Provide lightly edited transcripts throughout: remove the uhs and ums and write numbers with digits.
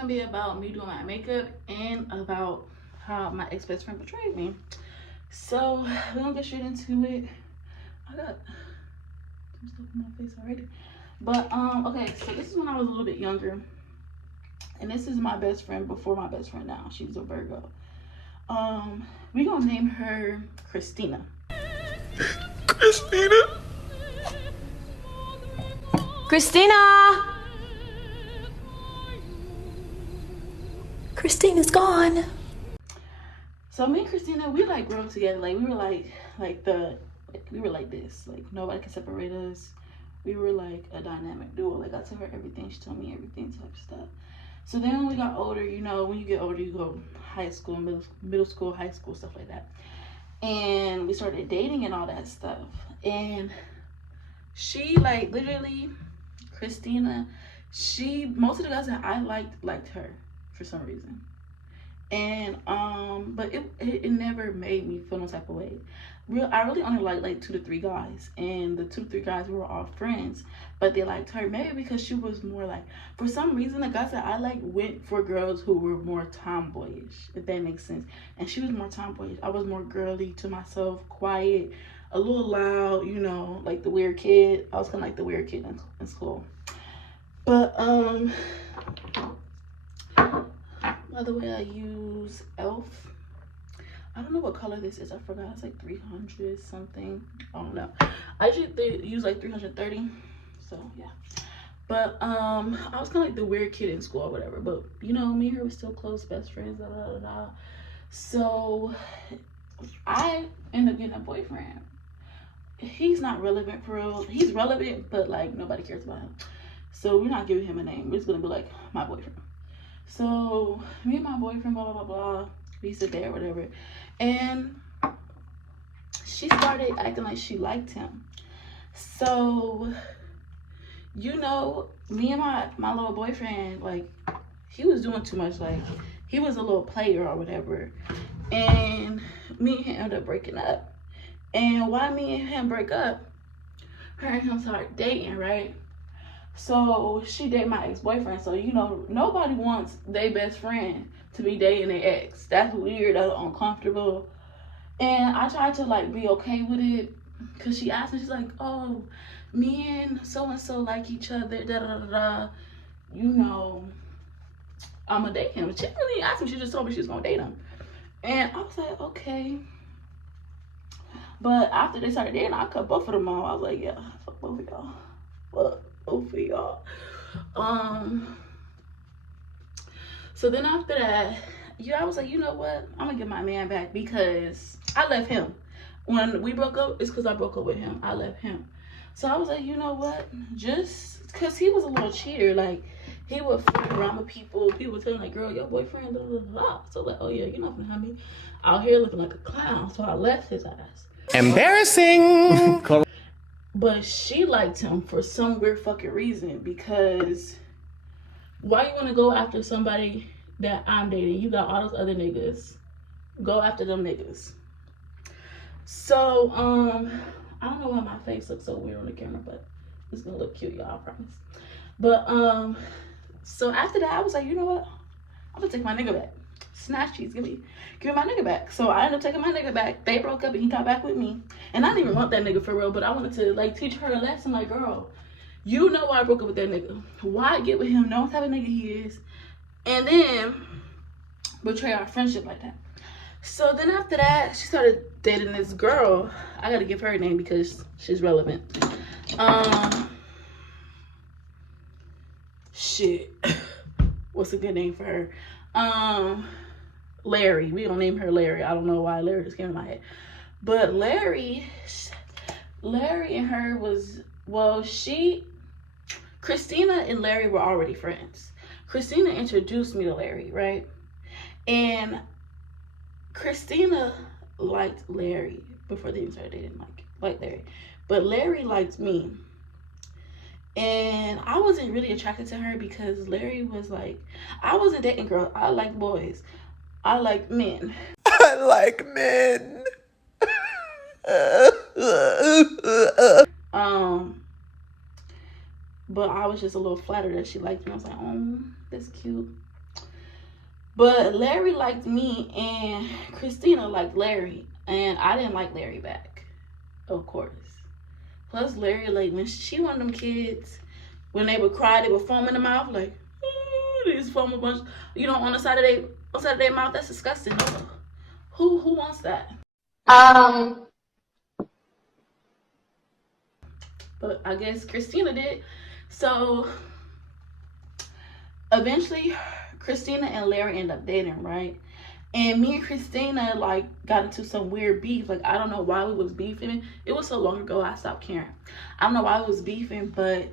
gonna be about me doing my makeup and about how my ex-best friend betrayed me. So we're gonna get straight into it. I got some stuff in my face already. But okay, so this is when I was a little bit younger. And this is my best friend before my best friend now. She's a Virgo. We gonna name her Christina. Christina? Christina! Christina's gone. So me and Christina, we like grew up together. Like we were we were like this. Like nobody can separate us. We were like a dynamic duo. Like I tell her everything, she told me everything, type of stuff. So then when we got older, you know, when you get older, you go high school, middle school, high school, stuff like that. And we started dating and all that stuff. And she, like, literally, Christina, most of the guys that I liked her for some reason. And but it never made me feel no type of way. I really only liked like 2 to 3 guys, and the 2 to 3 guys were all friends, but they liked her maybe because she was more like, for some reason the guys that I liked went for girls who were more tomboyish, if that makes sense. And she was more tomboyish. I was more girly, to myself, quiet, a little loud, you know, like the weird kid. I was kind of like the weird kid in school. But by the way, I use Elf. I don't know what color this is. I forgot. It's like 300 something. I don't know. I usually use like 330. So yeah. But I was kind of like the weird kid in school or whatever. But you know, me and her were still close best friends. Da, da, da, da. So I ended up getting a boyfriend. He's not relevant for real. He's relevant, but like nobody cares about him. So we're not giving him a name. We're just gonna be like my boyfriend. So me and my boyfriend, blah blah blah blah. We used to date or whatever, and she started acting like she liked him. So, you know, me and my little boyfriend, like, he was doing too much. Like, he was a little player or whatever, and me and him ended up breaking up. And why me and him break up, her and him started dating, right? So she dated my ex-boyfriend. So, you know, nobody wants their best friend to be dating their ex. That's weird. That's uncomfortable. And I tried to, like, be okay with it. Because she asked me, she's like, oh, me and so-and-so like each other, da-da-da-da. You know, I'm going to date him. She really asked me. She just told me she was going to date him. And I was like, okay. But after they started dating, I cut both of them off. I was like, yeah, fuck both of y'all. Fuck both of y'all. So then after that, I was like, you know what? I'm gonna get my man back because I left him. When we broke up, it's because I broke up with him. I left him. So I was like, you know what? Just because he was a little cheater. Like, he would flirt around with people. People would tell him, like, girl, your boyfriend, blah, blah, blah. So like, oh yeah, you're not gonna have me out here looking like a clown. So I left his ass. Embarrassing. But she liked him for some weird fucking reason, because why you want to go after somebody that I'm dating? You got all those other niggas. Go after them niggas. So, I don't know why my face looks so weird on the camera, but it's gonna look cute, y'all, I promise. But, so after that, I was like, you know what? I'm gonna take my nigga back. Snatch cheese, give me my nigga back. So I ended up taking my nigga back. They broke up and he got back with me. And I didn't even want that nigga for real, but I wanted to, like, teach her a lesson. Like, girl, you know why I broke up with that nigga. Why get with him? Know what type of nigga he is. And then betray our friendship like that. So then after that, she started dating this girl. I gotta give her a name because she's relevant. Shit. What's a good name for her? Larry. We gonna name her Larry. I don't know why Larry just came in my head. But Larry and her was, well, Christina and Larry were already friends. Christina introduced me to Larry, right? And Christina liked Larry before they even started dating, like Larry. But Larry liked me. And I wasn't really attracted to her because Larry was like, I wasn't dating girls. I like boys. I like men. I like men. But I was just a little flattered that she liked me. I was like, oh, that's cute. But Larry liked me and Christina liked Larry. And I didn't like Larry back, of course. Plus Larry, like when she one of them kids, when they would cry, they would foam in the mouth, like they just foam a bunch, on the side of their mouth. That's disgusting. Who wants that? But I guess Christina did. So eventually, Christina and Larry end up dating, right? And me and Christina like got into some weird beef. Like I don't know why we was beefing. It was so long ago I stopped caring. I don't know why we was beefing, but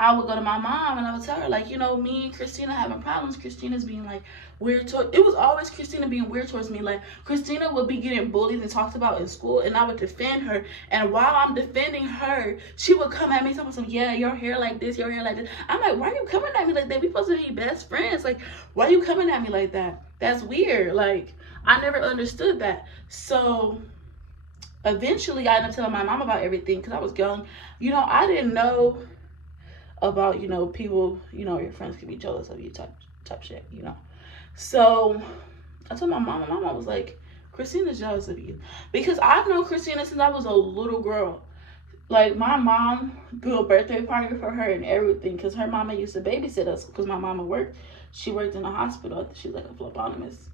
I would go to my mom and I would tell her, like, me and Christina having problems. Christina's being like weird it was always Christina being weird towards me. Like Christina would be getting bullied and talked about in school, and I would defend her. And while I'm defending her, she would come at me talking something, yeah, your hair like this, your hair like this. I'm like, why are you coming at me like that? We supposed to be best friends. Like, why are you coming at me like that? That's weird. Like, I never understood that. So eventually I ended up telling my mom about everything because I was young. I didn't know about people, your friends could be jealous of you type shit. So I told my mom. My mom was like, Christina's jealous of you, because I've known Christina since I was a little girl. Like my mom threw a birthday party for her and everything, because her mama used to babysit us, because my mama she worked in a hospital. She's like a phlebotomist.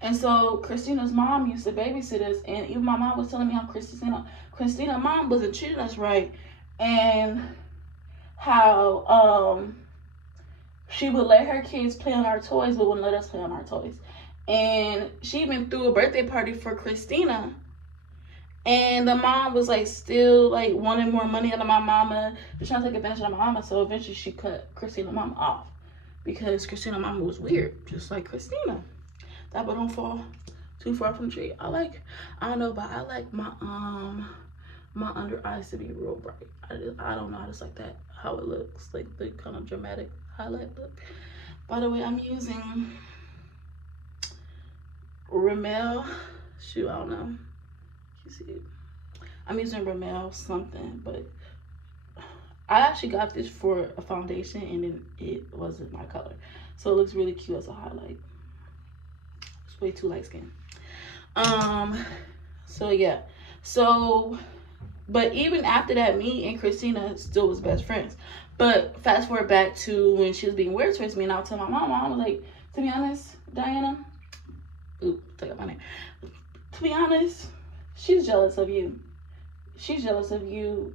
And so Christina's mom used to babysit us, and even my mom was telling me how Christina mom wasn't treating us right, and how she would let her kids play on our toys but wouldn't let us play on our toys. And she even threw a birthday party for Christina, and the mom was like still like wanting more money out of my mama, just trying to take advantage of my mama. So eventually she cut Christina mama off, because Christina mama was weird, just like Christina. That but don't fall too far from the tree. I like my under eyes to be real bright. I don't know, I just like that, how it looks, like the kind of dramatic highlight look. By the way, I'm using Rimmel. Shoot, I don't know. You see it? I'm using Rimmel something, but I actually got this for a foundation and then it wasn't my color. So it looks really cute as a highlight. It's way too light skin. So yeah. So but even after that, me and Christina still was best friends. But fast forward back to when she was being weird towards me, and I would tell my mom, I was like, to be honest, Diana, take up my name. To be honest, she's jealous of you. She's jealous of you.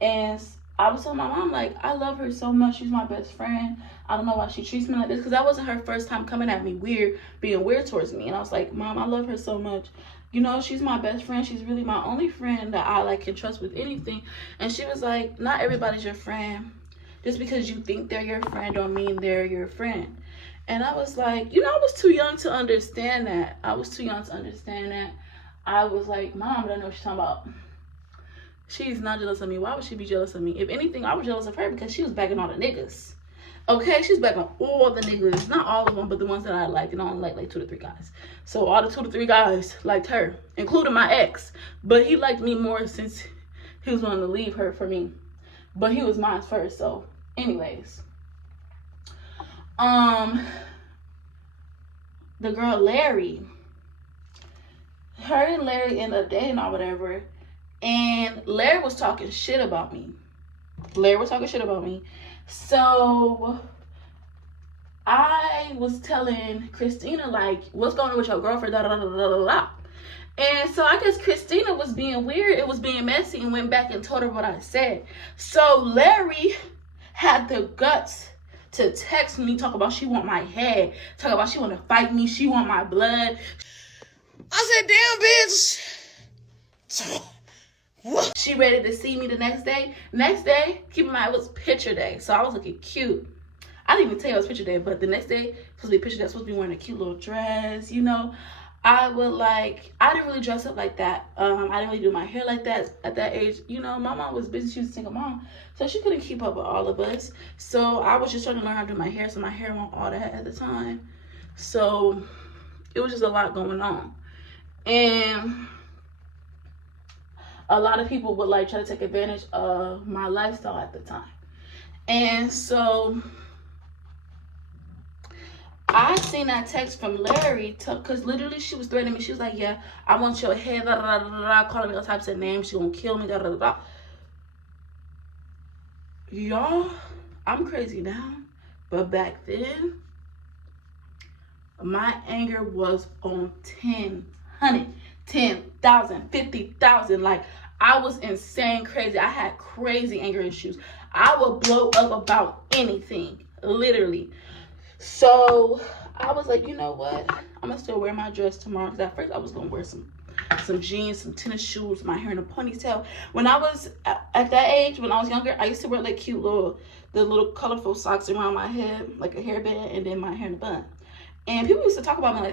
And I was telling my mom, like, I love her so much. She's my best friend. I don't know why she treats me like this, because that wasn't her first time coming at me being weird towards me. And I was like, Mom, I love her so much. She's my best friend. She's really my only friend that I can trust with anything. And she was like, not everybody's your friend. Just because you think they're your friend don't mean they're your friend. And I was like, I was too young to understand that. I was like, Mom, I don't know what she's talking about. She's not jealous of me. Why would she be jealous of me? If anything, I was jealous of her because she was bagging all the niggas. Okay, she's back on all the niggas. Not all of them, but the ones that I liked. And I only like 2 to 3 guys. So all the 2 to 3 guys liked her, including my ex. But he liked me more since he was willing to leave her for me. But he was mine first. So anyways. The girl Larry. Her and Larry ended up dating or whatever. And Larry was talking shit about me. So I was telling Christina, like, what's going on with your girlfriend, da da da da da da. And so I guess Christina was being weird. It was being messy, and went back and told her what I said. So Larry had the guts to text me, talk about she want my head, talk about she want to fight me, she want my blood. I said, damn, bitch. What? She ready to see me the next day. Next day, keep in mind, it was picture day. So I was looking cute. I didn't even tell you it was picture day, but the next day, supposed to be picture day, I was supposed to be wearing a cute little dress, I didn't really dress up like that. I didn't really do my hair like that at that age. My mom was busy. She was a single mom. So she couldn't keep up with all of us. So I was just trying to learn how to do my hair. So my hair wasn't all that at the time. So it was just a lot going on. And a lot of people would try to take advantage of my lifestyle at the time. And so I seen that text from Larry, because literally she was threatening me. She was like, yeah, I want your head, da, da, da, da, da, calling me all types of names. She gonna kill me, da, da, da, da. Y'all, I'm crazy now. But back then, my anger was on 10,000, 50,000. Like, I was insane crazy. I had crazy anger issues. I would blow up about anything, literally. So I was like, you know what? I'm gonna still wear my dress tomorrow. Because at first I was gonna wear some jeans, some tennis shoes, my hair in a ponytail. When I was at that age, when I was younger, I used to wear like cute the little colorful socks around my head, like a hairband, and then my hair in a bun. And people used to talk about me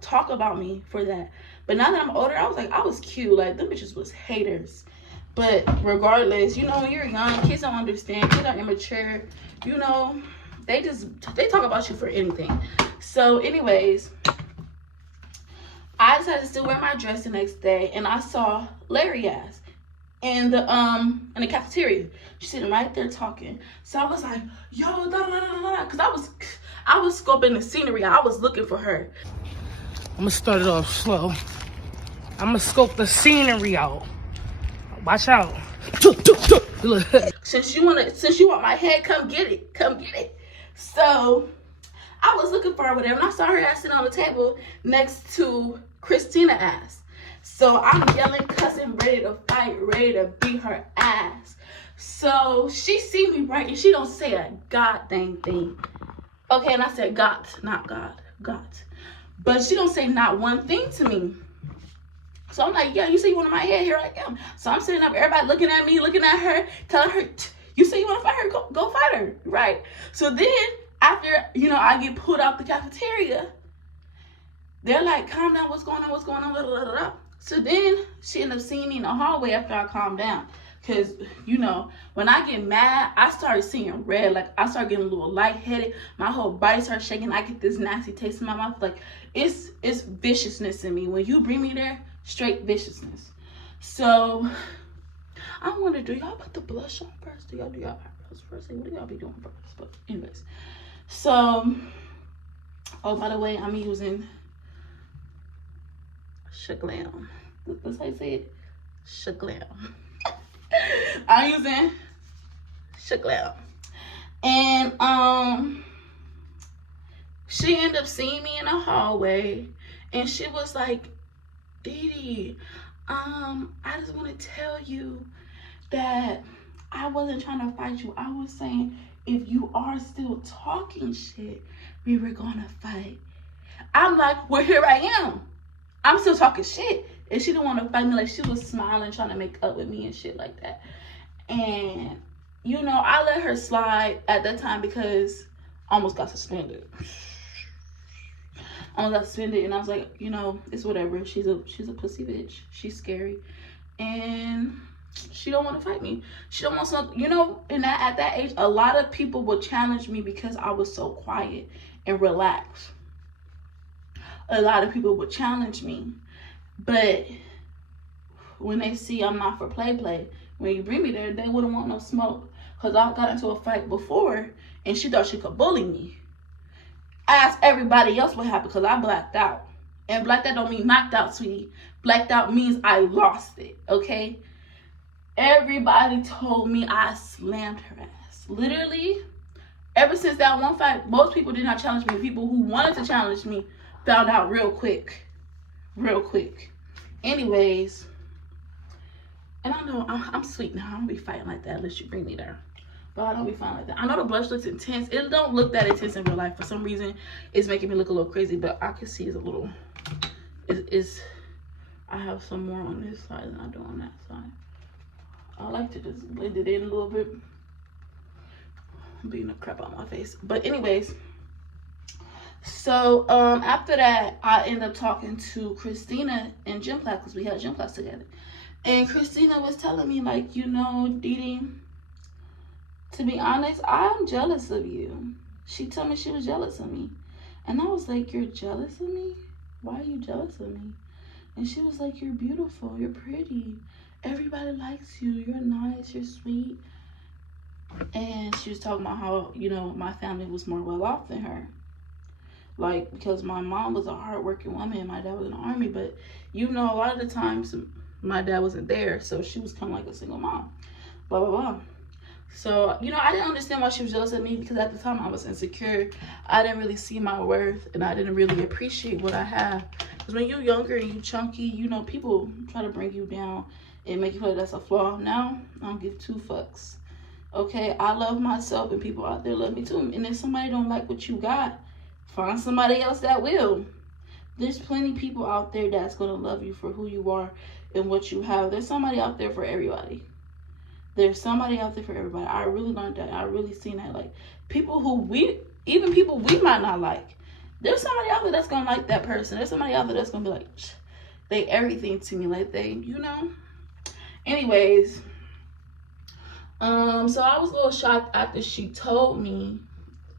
talk about me for that. But now that I'm older, I was like, I was cute. Like, them bitches was haters. But regardless, you know, when you're young, kids don't understand. Kids are immature. You know, they talk about you for anything. So anyways, I decided to still wear my dress the next day, and I saw Larry ass in the cafeteria. She's sitting right there talking. So I was like, yo, da da da da da, because I was scoping the scenery. I was looking for her. I'm gonna start it off slow. I'm gonna scope the scenery out. Watch out. Since you want my head, come get it. So I was looking for her, whatever, and I saw her ass sitting on the table next to Christina ass. So I'm yelling, cussing, ready to fight, ready to beat her ass. So she see me, right, and she don't say a goddamn thing. Okay, and I said got, not God, got. But she don't say not one thing to me. So I'm like, yeah, you say you want my head, here I am. So I'm sitting up, everybody looking at me, looking at her, telling her, you say you want to fight her, go fight her, right? So then, after, you know, I get pulled out the cafeteria, they're like, calm down, what's going on, blah, blah, blah, blah. So then, she ended up seeing me in the hallway after I calmed down. Because, you know, when I get mad, I start seeing red. Like, I start getting a little lightheaded. My whole body starts shaking. I get this nasty taste in my mouth. Like, it's viciousness in me. When you bring me there, straight viciousness. So, I wonder, do y'all put the blush on first? Do y'all eyebrows first? Like, what do y'all be doing first? But anyways. So, oh, by the way, I'm using Grwm. That's how you say it? Grwm. I'm using Grwm. And she ended up seeing me in the hallway, and she was like, Dee, I just want to tell you that I wasn't trying to fight you. I was saying, if you are still talking shit, we were gonna fight. I'm like, well, here I am. I'm still talking shit. And she didn't want to fight me. Like, she was smiling, trying to make up with me and shit like that. And, you know, I let her slide at that time because I almost got suspended. And I was like, you know, it's whatever. She's a pussy bitch. She's scary. And she don't want to fight me. She don't want some, you know, at that age, a lot of people would challenge me because I was so quiet and relaxed. A lot of people would challenge me. But when they see I'm not for play, when you bring me there, they wouldn't want no smoke. Because I got into a fight before, and she thought she could bully me. I asked everybody else what happened because I blacked out. And blacked out don't mean knocked out, sweetie. Blacked out means I lost it, okay? Everybody told me I slammed her ass. Literally, ever since that one fight, most people did not challenge me. People who wanted to challenge me found out real quick. Anyways, and I know I'm sweet now. I don't be fighting like that unless you bring me there. But I don't be fighting like that. I know the blush looks intense. It don't look that intense in real life. For some reason, it's making me look a little crazy. But I can see it's a little. I have some more on this side than I do on that side. I like to just blend it in a little bit. I'm beating the crap out of my face. But anyways. So, after that, I ended up talking to Christina in gym class because we had gym class together. And Christina was telling me, like, you know, Dee, to be honest, I'm jealous of you. She told me she was jealous of me. And I was like, you're jealous of me? Why are you jealous of me? And she was like, you're beautiful. You're pretty. Everybody likes you. You're nice. You're sweet. And she was talking about how, you know, my family was more well off than her. like, because my mom was a hardworking woman and my dad was in the army, but you know, a lot of the times my dad wasn't there, so she was kind of like a single mom, blah blah blah. So, you know, I didn't understand why she was jealous of me, because at the time I was insecure. I didn't really see my worth, and I didn't really appreciate what I have. Because when you're younger and you chunky, you know, people try to bring you down and make you feel like that's a flaw. Now, I don't give two fucks. Okay, I love myself, and people out there love me too. And if somebody don't like what you got, find somebody else that will. There's plenty of people out there that's going to love you for who you are and what you have. There's somebody out there for everybody. There's somebody out there for everybody. I really learned that. I really seen that. Like, people people we might not like. There's somebody out there that's going to like that person. There's somebody out there that's going to be like, they everything to me. Like, they, you know. Anyways. So I was a little shocked after she told me.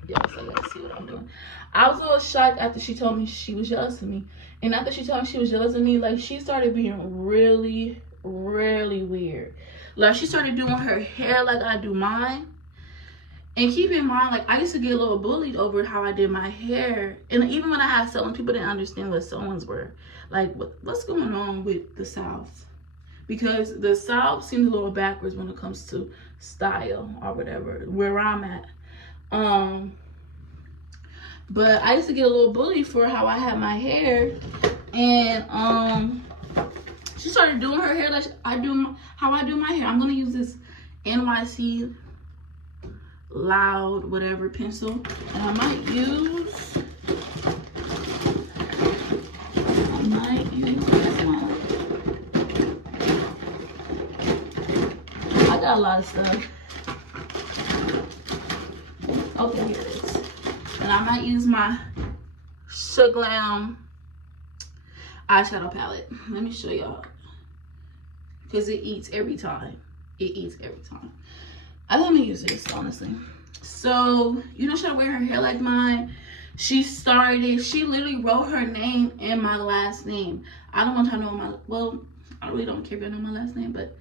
Yes, I gotta see what I'm doing. I was a little shocked after she told me she was jealous of me. And after she told me she was jealous of me, like, she started being really, really weird. Like, she started doing her hair like I do mine. And keep in mind, like, I used to get a little bullied over how I did my hair. And even when I had sew-ins, people didn't understand what sew-ins were. Like, what's going on with the South? Because the South seems a little backwards when it comes to style or whatever, where I'm at. But I used to get a little bullied for how I had my hair. And, she started doing her hair like how I do my hair. I'm going to use this NYC Loud whatever pencil. And I might use this one. I got a lot of stuff. Okay, here it is. And I might use my Grwm eyeshadow palette. Let me show y'all. Because it eats every time. It eats every time. Let me use this, honestly. So, you know, she started wearing her hair like mine. She literally wrote her name and my last name. I don't want her to know I really don't care if I know my last name, but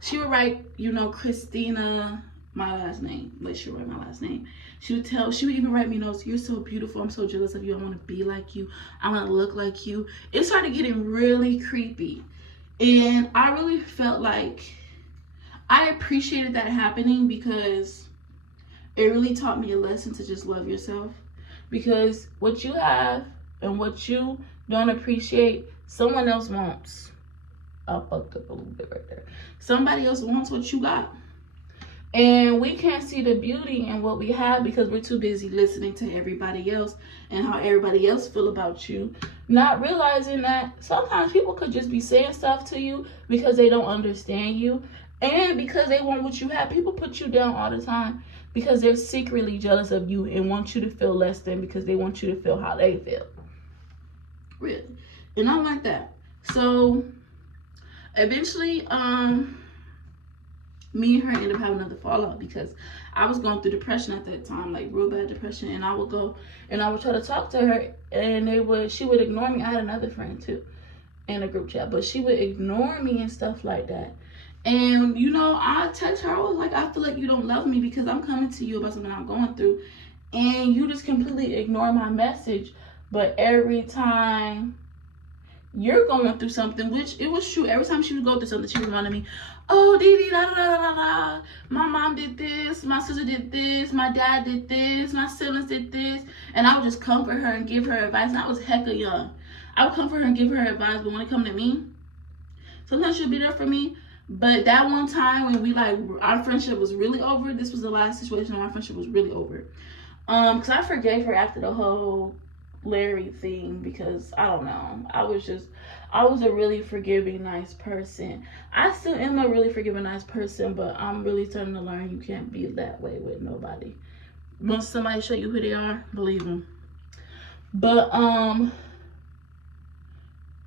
she would write, you know, Christina, my last name. Like, she would write my last name. She would even write me notes. You're so beautiful. I'm so jealous of you. I want to be like you. I want to look like you. It started getting really creepy. And I really felt like I appreciated that happening, because it really taught me a lesson to just love yourself. Because what you have and what you don't appreciate, someone else wants. I fucked up a little bit right there. Somebody else wants what you got. And we can't see the beauty in what we have because we're too busy listening to everybody else and how everybody else feel about you. Not realizing that sometimes people could just be saying stuff to you because they don't understand you. And because they want what you have. People put you down all the time because they're secretly jealous of you and want you to feel less than, because they want you to feel how they feel. Really. And I like that. So eventually, me and her ended up having another fallout, because I was going through depression at that time, like real bad depression. And I would go and I would try to talk to her, and she would ignore me. I had another friend too in a group chat, but she would ignore me and stuff like that. And, you know, I text her, I was like, I feel like you don't love me because I'm coming to you about something I'm going through, and you just completely ignore my message. But every time you're going through something, which it was true, every time she would go through something, she reminded me, oh, Dee, da, da, da, da, da. My mom did this, my sister did this, my dad did this, my siblings did this. And I would just comfort her and give her advice. And I was hecka young. I would comfort her and give her advice, but when it come to me, sometimes she'll be there for me. But that one time when our friendship was really over, this was the last situation where our friendship was really over. Because I forgave her after the whole Larry thing, because I don't know, I was a really forgiving, nice person. I still am a really forgiving, nice person, but I'm really starting to learn you can't be that way with nobody. Once somebody show you who they are, believe them. But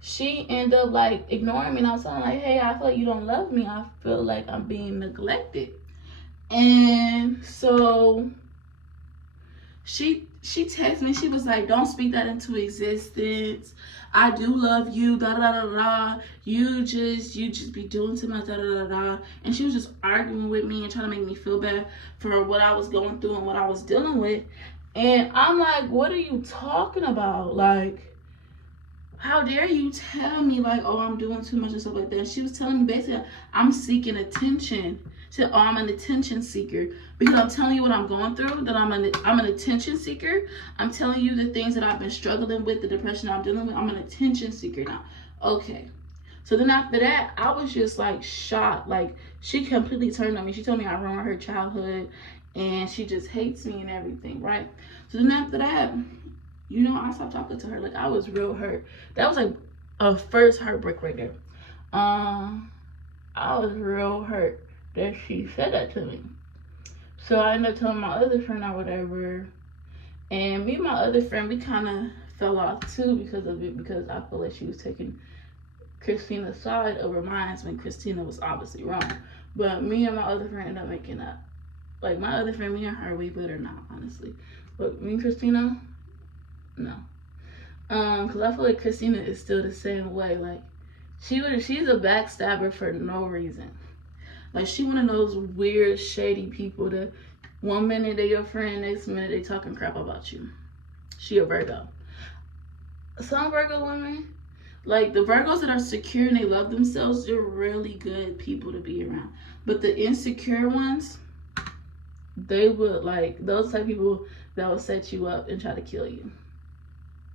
she ended up like ignoring me, and I was telling her, like, hey, I feel like you don't love me. I feel like I'm being neglected. And so she texted me. She was like, don't speak that into existence. I do love you, da da da da. You just be doing too much, da da da da. And she was just arguing with me and trying to make me feel bad for what I was going through and what I was dealing with. And I'm like, what are you talking about? Like, how dare you tell me, like, oh, I'm doing too much and stuff like that. And she was telling me basically, I'm seeking attention. She said, oh, I'm an attention seeker. Because I'm telling you what I'm going through, that I'm an attention seeker. I'm telling you the things that I've been struggling with, the depression I'm dealing with. I'm an attention seeker now. Okay. So then after that, I was just like shocked. Like, she completely turned on me. She told me I ruined her childhood and she just hates me and everything, right? So then after that, you know, I stopped talking to her. Like, I was real hurt. That was like a first heartbreak right there. I was real hurt that she said that to me. So I ended up telling my other friend or whatever. And me and my other friend, we kind of fell off too because of it. Because I feel like she was taking Christina's side over mine when Christina was obviously wrong. But me and my other friend ended up making up. Like, my other friend, me and her, we better not, honestly. But me and Christina, no. Because I feel like Christina is still the same way. Like, she's a backstabber for no reason. Like, she one of those weird, shady people that one minute they your friend, next minute they talking crap about you. She a Virgo. Some Virgo women, like the Virgos that are secure and they love themselves, they're really good people to be around. But the insecure ones, they would, like, those type of people that will set you up and try to kill you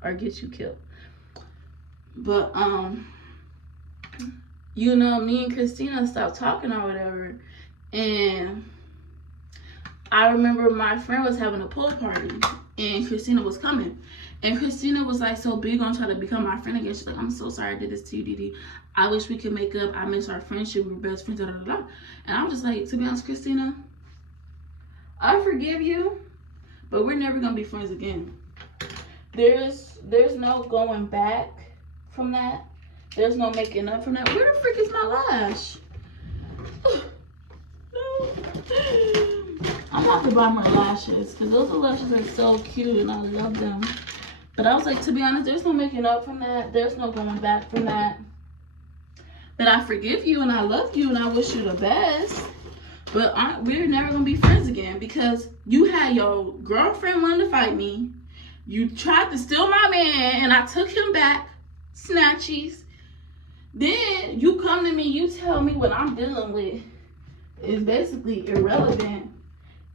or get you killed. But you know, me and Christina stopped talking or whatever, and I remember my friend was having a pool party and Christina was coming, and Christina was like so big on trying to become my friend again. She's like, I'm so sorry I did this to you, Didi. I wish we could make up. I miss our friendship. We were best friends, da, da, da, da. And I'm just like, to be honest, Christina, I forgive you, but we're never gonna be friends again. There's no going back from that. There's no making up from that. Where the frick is my lash? No. I'm about to buy my lashes because those lashes are so cute and I love them. But I was like, to be honest, there's no making up from that. There's no going back from that. But I forgive you and I love you and I wish you the best. But we're never going to be friends again because you had your girlfriend wanting to fight me. You tried to steal my man and I took him back. Snatchies. Then you come to me, you tell me what I'm dealing with is basically irrelevant.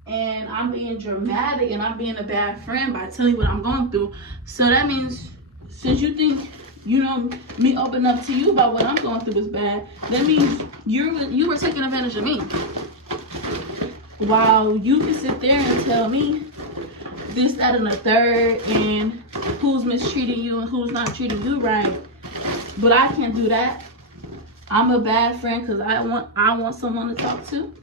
And I'm being dramatic and I'm being a bad friend by telling you what I'm going through. So that means, since you think, you know, me opening up to you about what I'm going through is bad, that means you were taking advantage of me. While you can sit there and tell me this, that, and the third, and who's mistreating you and who's not treating you right. But I can't do that. I'm a bad friend because I want someone to talk to.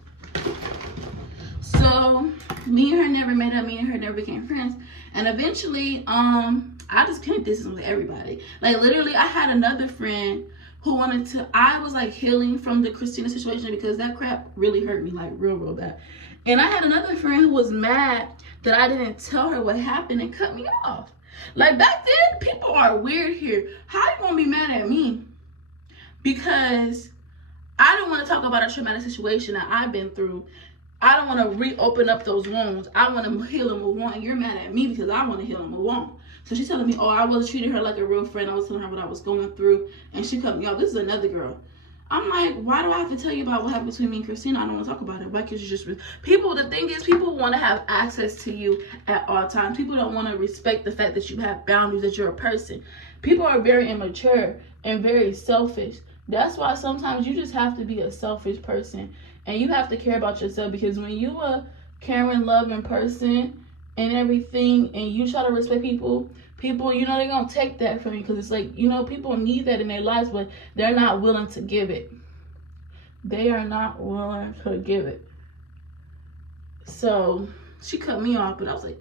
So me and her never met up. Me and her never became friends. And eventually, I just can't distance with everybody. Like, literally, I had another friend who wanted to. I was like healing from the Christina situation because that crap really hurt me, like real bad. And I had another friend who was mad that I didn't tell her what happened and cut me off. Like, back then, people are weird here. How you gonna be mad at me? Because I don't want to talk about a traumatic situation that I've been through. I don't want to reopen up those wounds. I want to heal and move on. And you're mad at me because I want to heal and move on. So she's telling me, oh, I was treating her like a real friend. I was telling her what I was going through. And she cut me off. This is another girl. I'm like, why do I have to tell you about what happened between me and Christina? I don't want to talk about it. Why can't you just... People, the thing is, people want to have access to you at all times. People don't want to respect the fact that you have boundaries, that you're a person. People are very immature and very selfish. That's why sometimes you just have to be a selfish person. And you have to care about yourself. Because when you a caring, loving person and everything, and you try to respect people, you know, they're going to take that from you. Because it's like, you know, people need that in their lives, but they're not willing to give it. They are not willing to give it. So she cut me off, but I was like,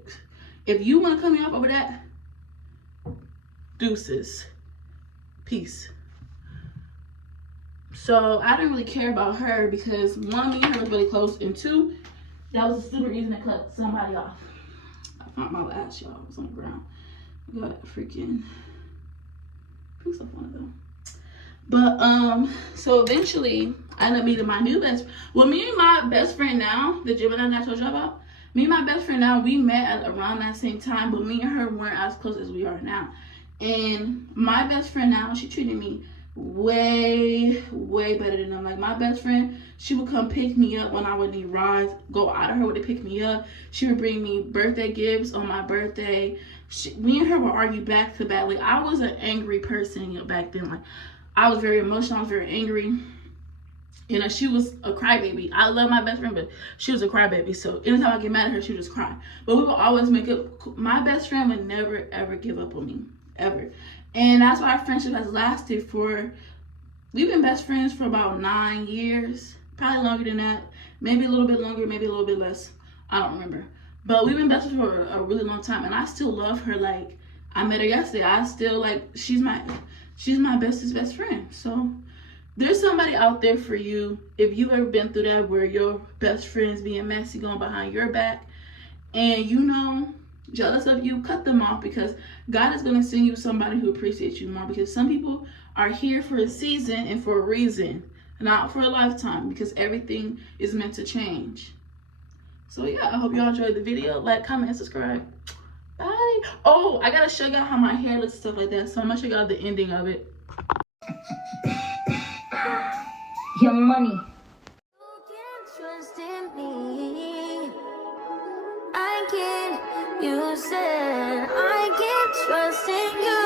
if you want to cut me off over that, deuces. Peace. So I didn't really care about her because one, me and her was really close, and two, that was a stupid reason to cut somebody off. I found my lash, y'all. It was on the ground. I got freaking piece of one of them. But so eventually I ended up meeting my new best. Well, me and my best friend now, the Gemini that I told you about, Me and my best friend now, we met at around that same time, but me and her weren't as close as we are now. And my best friend now, she treated me way better than them. Like my best friend, she would come pick me up when I would need rides, go out of her way to pick me up. She would bring me birthday gifts on my birthday. Me and her would argue back to back. Like I was an angry person back then. Like I was very emotional, I was very angry. You know, she was a crybaby. I love my best friend, but she was a crybaby. So anytime I get mad at her, she would just cry. But we would always make up. My best friend would never ever give up on me, ever. And that's why our friendship has lasted for, we've been best friends for about 9 years, probably longer than that, maybe a little bit longer, maybe a little bit less, I don't remember. But we've been best friends for a really long time, and I still love her. Like I met her yesterday, I still like, she's my bestest best friend. So there's somebody out there for you. If you've ever been through that where your best friend's being messy, going behind your back, and you know, jealous of you, cut them off, because God is going to send you somebody who appreciates you more, because some people are here for a season and for a reason, not for a lifetime, because everything is meant to change. So yeah, I hope y'all enjoyed the video. Like, comment, and subscribe. Bye. Oh, I gotta show y'all how my hair looks and stuff like that, so I'm gonna show y'all the ending of it. Your money. You can trust in me. I can. You said I can trust in you.